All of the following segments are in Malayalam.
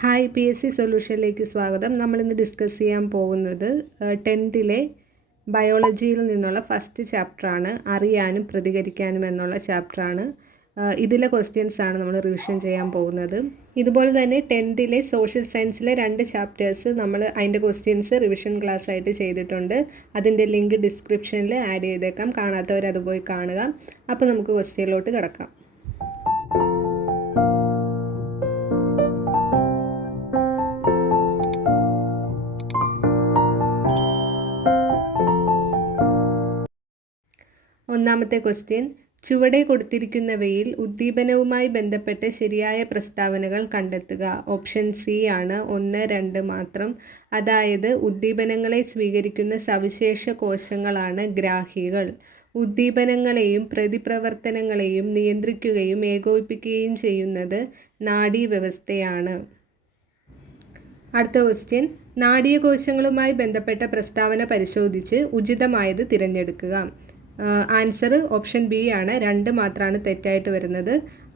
ഹായ്, PSC സൊല്യൂഷനിലേക്ക് സ്വാഗതം. നമ്മളിന്ന് ഡിസ്കസ് ചെയ്യാൻ പോകുന്നത് 10th ബയോളജിയിൽ നിന്നുള്ള ഫസ്റ്റ് ചാപ്റ്ററാണ്. അറിയാനും പ്രതികരിക്കാനും എന്നുള്ള ചാപ്റ്ററാണ്. ഇതിലെ ക്വസ്റ്റ്യൻസ് ആണ് നമ്മൾ റിവിഷൻ ചെയ്യാൻ പോകുന്നത്. ഇതുപോലെ തന്നെ 10th സോഷ്യൽ സയൻസിലെ 2 ചാപ്റ്റേഴ്സ് നമ്മൾ അതിൻ്റെ ക്വസ്റ്റ്യൻസ് റിവിഷൻ ക്ലാസ് ആയിട്ട് ചെയ്തിട്ടുണ്ട്. അതിൻ്റെ ലിങ്ക് ഡിസ്ക്രിപ്ഷനിൽ ആഡ് ചെയ്തേക്കാം. കാണാത്തവർ അത് പോയി കാണുക. അപ്പോൾ നമുക്ക് ക്വസ്റ്റ്യനിലോട്ട് കിടക്കാം. ഒന്നാമത്തെ ക്വസ്റ്റ്യൻ, ചുവടെ കൊടുത്തിരിക്കുന്നവയിൽ ഉദ്ദീപനവുമായി ബന്ധപ്പെട്ട് ശരിയായ പ്രസ്താവനകൾ കണ്ടെത്തുക. ഓപ്ഷൻ സി ആണ് 1, 2 മാത്രം. അതായത് ഉദ്ദീപനങ്ങളെ സ്വീകരിക്കുന്ന സവിശേഷ കോശങ്ങളാണ് ഗ്രാഹികൾ. ഉദ്ദീപനങ്ങളെയും പ്രതിപ്രവർത്തനങ്ങളെയും നിയന്ത്രിക്കുകയും ഏകോപിപ്പിക്കുകയും ചെയ്യുന്നത് നാഡീവ്യവസ്ഥയാണ്. അടുത്ത ക്വസ്റ്റ്യൻ, നാഡീകോശങ്ങളുമായി ബന്ധപ്പെട്ട പ്രസ്താവന പരിശോധിച്ച് ഉചിതമായത് തിരഞ്ഞെടുക്കുക. ആൻസർ ഓപ്ഷൻ ബി ആണ്. 2 മാത്രമാണ് തെറ്റായിട്ട് വരുന്നത്.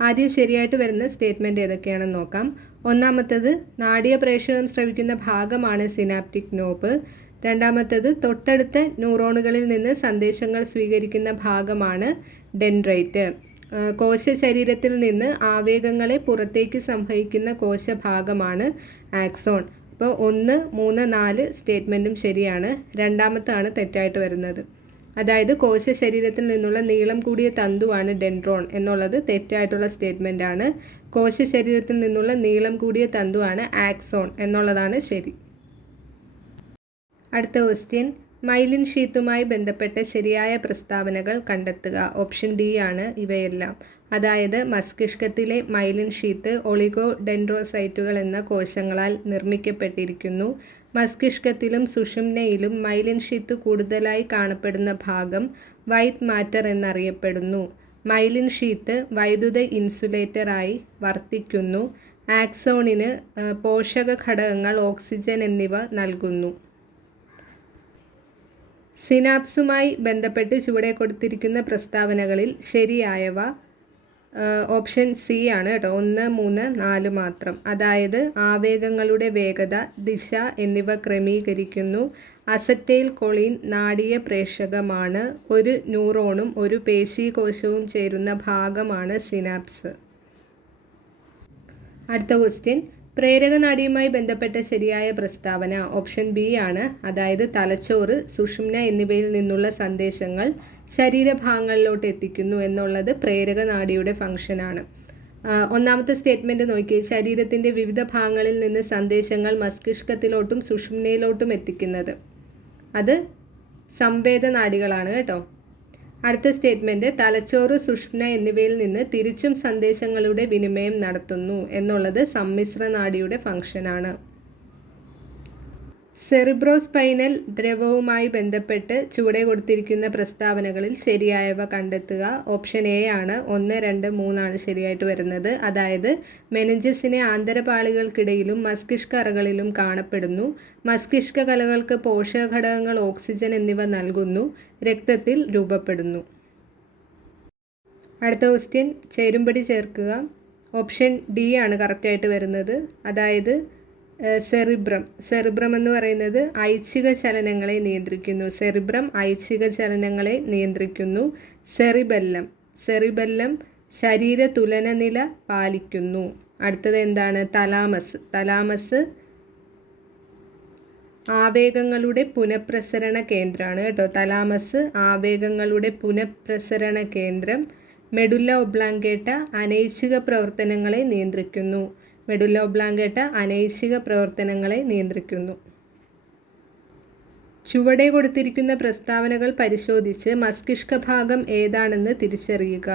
ആദ്യം ശരിയായിട്ട് വരുന്ന സ്റ്റേറ്റ്മെൻറ്റ് ഏതൊക്കെയാണെന്ന് നോക്കാം. ഒന്നാമത്തത്, നാഡീയ പ്രേഷകം സ്രവിക്കുന്ന ഭാഗമാണ് സിനാപ്റ്റിക് നോബ്. രണ്ടാമത്തത്, തൊട്ടടുത്ത ന്യൂറോണുകളിൽ നിന്ന് സന്ദേശങ്ങൾ സ്വീകരിക്കുന്ന ഭാഗമാണ് ഡെൻഡ്രൈറ്റ്. കോശ ശരീരത്തിൽ നിന്ന് ആവേഗങ്ങളെ പുറത്തേക്ക് സംവഹിക്കുന്ന കോശഭാഗമാണ് ആക്സോൺ. അപ്പോൾ 1, 3, 4 സ്റ്റേറ്റ്മെൻറ്റും ശരിയാണ്. രണ്ടാമത്താണ് തെറ്റായിട്ട് വരുന്നത്. അതായത് കോശ ശരീരത്തിൽ നിന്നുള്ള നീളം കൂടിയ തന്തുവാണ് ഡെൻഡ്രോൺ എന്നുള്ളത് തെറ്റായിട്ടുള്ള സ്റ്റേറ്റ്മെൻ്റ് ആണ്. കോശ ശരീരത്തിൽ നിന്നുള്ള നീളം കൂടിയ തന്തുവാണ് ആക്സോൺ എന്നുള്ളതാണ് ശരി. അടുത്ത ക്വസ്റ്റ്യൻ, മൈലിൻ ഷീത്തുമായി ബന്ധപ്പെട്ട ശരിയായ പ്രസ്താവനകൾ കണ്ടെത്തുക. ഓപ്ഷൻ ഡി ആണ് ഇവയെല്ലാം. അതായത് മസ്തിഷ്കത്തിലെ മൈലിൻ ഷീത്ത് ഒളിഗോഡെൻഡ്രോസൈറ്റുകൾ എന്ന കോശങ്ങളാൽ നിർമ്മിക്കപ്പെട്ടിരിക്കുന്നു. മസ്തിഷ്കത്തിലും സുഷുമ്നയിലും മൈലിൻ ഷീത്ത് കൂടുതലായി കാണപ്പെടുന്ന ഭാഗം വൈറ്റ് മാറ്റർ എന്നറിയപ്പെടുന്നു. മൈലിൻ ഷീത്ത് വൈദ്യുത ഇൻസുലേറ്ററായി വർത്തിക്കുന്നു. ആക്സോണിന് പോഷക ഘടകങ്ങൾ, ഓക്സിജൻ എന്നിവ നൽകുന്നു. സിനാപ്സുമായി ബന്ധപ്പെട്ട് ചുവടെ കൊടുത്തിരിക്കുന്ന പ്രസ്താവനകളിൽ ശരിയായവ ഓപ്ഷൻ സി ആണ് കേട്ടോ. 1, 3, 4 മാത്രം. അതായത് ആവേഗങ്ങളുടെ വേഗത, ദിശ എന്നിവ ക്രമീകരിക്കുന്നു. അസറ്റൈൽ കൊളീൻ നാഡീയ പ്രേഷകമാണ്. ഒരു ന്യൂറോണും ഒരു പേശീകോശവും ചേരുന്ന ഭാഗമാണ് സിനാപ്സ്. അടുത്ത ക്വസ്റ്റ്യൻ, പ്രേരകനാഡിയുമായി ബന്ധപ്പെട്ട ശരിയായ പ്രസ്താവന ഓപ്ഷൻ ബി ആണ്. അതായത് തലച്ചോറ്, സുഷുമ്ന എന്നിവയിൽ നിന്നുള്ള സന്ദേശങ്ങൾ ശരീരഭാഗങ്ങളിലോട്ട് എത്തിക്കുന്നു എന്നുള്ളത് പ്രേരകനാഡിയുടെ ഫംഗ്ഷനാണ്. ഒന്നാമത്തെ സ്റ്റേറ്റ്മെൻറ്റ് നോക്കിയേ, ശരീരത്തിൻ്റെ വിവിധ ഭാഗങ്ങളിൽ നിന്ന് സന്ദേശങ്ങൾ മസ്തിഷ്കത്തിലോട്ടും സുഷുമ്നയിലോട്ടും എത്തിക്കുന്നത് അത് സംവേദനാഡികളാണ് കേട്ടോ. അടുത്ത സ്റ്റേറ്റ്മെൻറ്റ്, തലച്ചോറ്, സുഷുമ്ന എന്നിവയിൽ നിന്ന് തിരിച്ചും സന്ദേശങ്ങളുടെ വിനിമയം നടത്തുന്നു എന്നുള്ളത് സമ്മിശ്ര നാഡിയുടെ ഫംഗ്ഷനാണ്. സെറിബ്രോസ്പൈനൽ ദ്രവവുമായി ബന്ധപ്പെട്ട് ചുവടെ കൊടുത്തിരിക്കുന്ന പ്രസ്താവനകളിൽ ശരിയായവ കണ്ടെത്തുക. ഓപ്ഷൻ എ ആണ്. 1, 2, 3 ആണ് ശരിയായിട്ട് വരുന്നത്. അതായത് മെനിഞ്ചസിനെ ആന്തരപാളികൾക്കിടയിലും മസ്തിഷ്ക അറകളിലും കാണപ്പെടുന്നു. മസ്തിഷ്ക കലകൾക്ക് പോഷക ഘടകങ്ങൾ, ഓക്സിജൻ എന്നിവ നൽകുന്നു. രക്തത്തിൽ രൂപപ്പെടുന്നു. അടുത്ത ക്വസ്റ്റ്യൻ, ചേരുംപടി ചേർക്കുക. ഓപ്ഷൻ ഡി ആണ് കറക്റ്റായിട്ട് വരുന്നത്. അതായത് സെറിബ്രം എന്ന് പറയുന്നത് ഐച്ഛിക ചലനങ്ങളെ നിയന്ത്രിക്കുന്നു. സെറിബ്രം ഐച്ഛിക ചലനങ്ങളെ നിയന്ത്രിക്കുന്നു. സെറിബെല്ലം ശരീര തുലനനില പാലിക്കുന്നു. അടുത്തത് എന്താണ്? തലാമസ് ആവേഗങ്ങളുടെ പുനഃപ്രസരണ കേന്ദ്രമാണ് കേട്ടോ. തലാമസ് ആവേഗങ്ങളുടെ പുനഃപ്രസരണ കേന്ദ്രം. മെഡുല്ല ഒബ്ലാങ്കേട്ട അനൈച്ഛിക പ്രവർത്തനങ്ങളെ നിയന്ത്രിക്കുന്നു. മെഡുല്ല ഒബ്ലാങ്കേട്ട അനൈച്ഛിക പ്രവർത്തനങ്ങളെ നിയന്ത്രിക്കുന്നു. ചുവടെ കൊടുത്തിരിക്കുന്ന പ്രസ്താവനകൾ പരിശോധിച്ച് മസ്തിഷ്ക ഭാഗം ഏതാണെന്ന് തിരിച്ചറിയുക.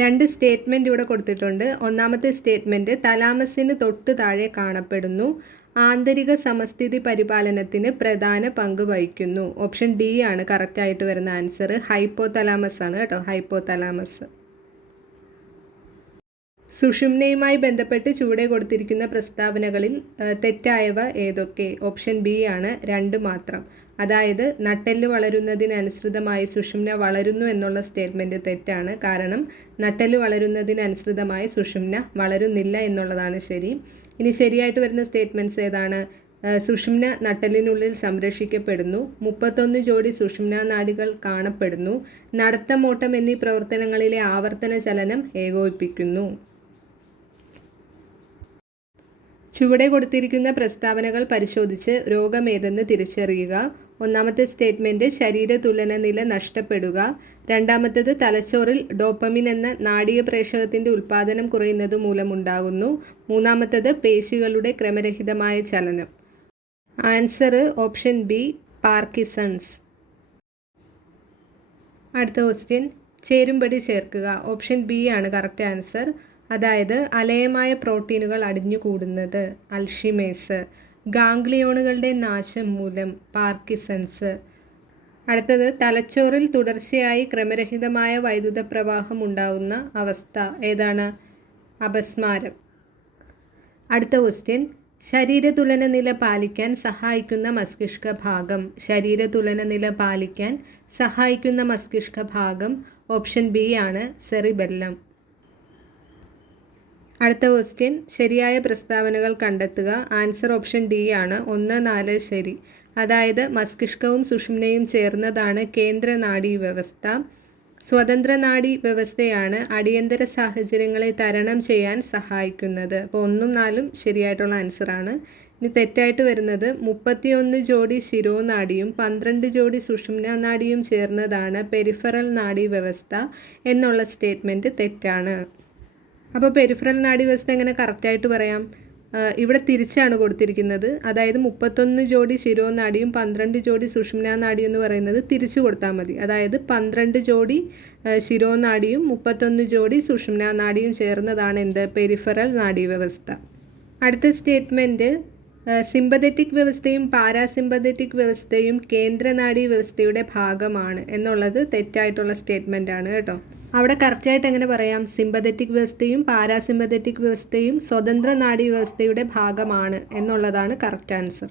2 സ്റ്റേറ്റ്മെൻറ്റ് ഇവിടെ കൊടുത്തിട്ടുണ്ട്. ഒന്നാമത്തെ സ്റ്റേറ്റ്മെൻറ്റ്, തലാമസിന് തൊട്ട് താഴെ കാണപ്പെടുന്നു. ആന്തരിക സമസ്ഥിതി പരിപാലനത്തിന് പ്രധാന പങ്ക് വഹിക്കുന്നു. ഓപ്ഷൻ ഡി ആണ് കറക്റ്റായിട്ട് വരുന്ന ആൻസർ. ഹൈപ്പോതലാമസ് ആണ് കേട്ടോ. ഹൈപ്പോതലാമസ്. സുഷുമ്നയുമായി ബന്ധപ്പെട്ട് ചുവടെ കൊടുത്തിരിക്കുന്ന പ്രസ്താവനകളിൽ തെറ്റായവ ഏതൊക്കെ? ഓപ്ഷൻ ബി ആണ്. 2 മാത്രം. അതായത് നട്ടെല്ല് വളരുന്നതിനനുസൃതമായി സുഷുമ്ന വളരുന്നു എന്നുള്ള സ്റ്റേറ്റ്മെൻറ്റ് തെറ്റാണ്. കാരണം നട്ടെല്ല് വളരുന്നതിനനുസൃതമായി സുഷുമ്ന വളരുന്നില്ല എന്നുള്ളതാണ് ശരി. ഇനി ശരിയായിട്ട് വരുന്ന സ്റ്റേറ്റ്മെൻറ്റ്സ് ഏതാണ്? സുഷുമ്ന നട്ടെല്ലിനുള്ളിൽ സംരക്ഷിക്കപ്പെടുന്നു, 31 ജോഡി സുഷുമ്നാ നാഡികൾ കാണപ്പെടുന്നു, നടത്തം, ഓട്ടം എന്നീ പ്രവർത്തനങ്ങളിലെ ആവർത്തന ചലനം ഏകോപിപ്പിക്കുന്നു. ചുവടെ കൊടുത്തിരിക്കുന്ന പ്രസ്താവനകൾ പരിശോധിച്ച് രോഗമേതെന്ന് തിരിച്ചറിയുക. ഒന്നാമത്തെ സ്റ്റേറ്റ്മെൻറ്റ് ശരീരതുലന നില നഷ്ടപ്പെടുക. രണ്ടാമത്തേത് തലച്ചോറിൽ ഡോപ്പമിൻ എന്ന നാഡീയ പ്രേഷകത്തിൻ്റെ ഉൽപ്പാദനം കുറയുന്നത് മൂലമുണ്ടാകുന്നു. മൂന്നാമത്തേത് പേശികളുടെ ക്രമരഹിതമായ ചലനം. Answer option B, Parkinson's. അടുത്ത ക്വസ്റ്റ്യൻ, ചേരുംപടി ചേർക്കുക. ഓപ്ഷൻ ബി ആണ് കറക്റ്റ് ആൻസർ. അതായത് അലയമായ പ്രോട്ടീനുകൾ അടിഞ്ഞുകൂടുന്നത്, അൽഷിമേഴ്സ്. ഗാംഗ്ലിയോണുകളുടെ നാശം മൂലം, പാർക്കിൻസൺസ്. അടുത്തത് തലച്ചോറിൽ തുടർച്ചയായി ക്രമരഹിതമായ വൈദ്യുത പ്രവാഹം ഉണ്ടാവുന്ന അവസ്ഥ ഏതാണ്? അപസ്മാരം. അടുത്ത ക്വസ്റ്റ്യൻ, ശരീരതുലന നില പാലിക്കാൻ സഹായിക്കുന്ന മസ്തിഷ്ക ഭാഗം. ശരീരതുലന നില പാലിക്കാൻ സഹായിക്കുന്ന മസ്തിഷ്ക ഭാഗം ഓപ്ഷൻ ബി ആണ്, സെറിബെല്ലം. അടുത്ത ക്വസ്റ്റ്യൻ, ശരിയായ പ്രസ്താവനകൾ കണ്ടെത്തുക. ആൻസർ ഓപ്ഷൻ ഡി ആണ്, 1, 4 ശരി. അതായത് മസ്തിഷ്കവും സുഷുമ്നയും ചേർന്നതാണ് കേന്ദ്ര നാഡീ വ്യവസ്ഥ. സ്വതന്ത്ര നാഡീ വ്യവസ്ഥയാണ് അടിയന്തര സാഹചര്യങ്ങളെ തരണം ചെയ്യാൻ സഹായിക്കുന്നത്. അപ്പോൾ 1ഉം 4ഉം ശരിയായിട്ടുള്ള ആൻസറാണ്. ഇനി തെറ്റായിട്ട് വരുന്നത് 31 ജോഡി ശിരോനാഡിയും 12 ജോഡി സുഷുമ്നാ നാഡിയും ചേർന്നതാണ് പെരിഫറൽ നാഡീ വ്യവസ്ഥ എന്നുള്ള സ്റ്റേറ്റ്മെൻറ്റ് തെറ്റാണ്. അപ്പോൾ പെരിഫറൽ നാഡീ വ്യവസ്ഥ എങ്ങനെ കറക്റ്റായിട്ട് പറയാം? ഇവിടെ തിരിച്ചാണ് കൊടുത്തിരിക്കുന്നത്. അതായത് 31 ജോഡി ശിരോനാഡിയും 12 ജോഡി സുഷുമ്നാ നാഡിയും എന്ന് പറയുന്നത് തിരിച്ചു കൊടുത്താൽ മതി. അതായത് 12 ജോഡി ശിരോനാഡിയും 31 ജോഡി സുഷുമ്നാ നാഡിയും ചേർന്നതാണ് എന്ത്? പെരിഫറൽ നാഡീ വ്യവസ്ഥ. അടുത്ത സ്റ്റേറ്റ്മെൻറ്റ്, സിമ്പതറ്റിക് വ്യവസ്ഥയും പാരാസിമ്പതറ്റിക് വ്യവസ്ഥയും കേന്ദ്രനാഡീ വ്യവസ്ഥയുടെ ഭാഗമാണ് എന്നുള്ളത് തെറ്റായിട്ടുള്ള സ്റ്റേറ്റ്മെൻ്റ് ആണ് കേട്ടോ. അവിടെ കറക്റ്റായിട്ട് എങ്ങനെ പറയാം? സിമ്പതറ്റിക് വ്യവസ്ഥയും പാരാസിമ്പതറ്റിക് വ്യവസ്ഥയും സ്വതന്ത്ര നാഡീ വ്യവസ്ഥയുടെ ഭാഗമാണ് എന്നുള്ളതാണ് കറക്റ്റ് ആൻസർ.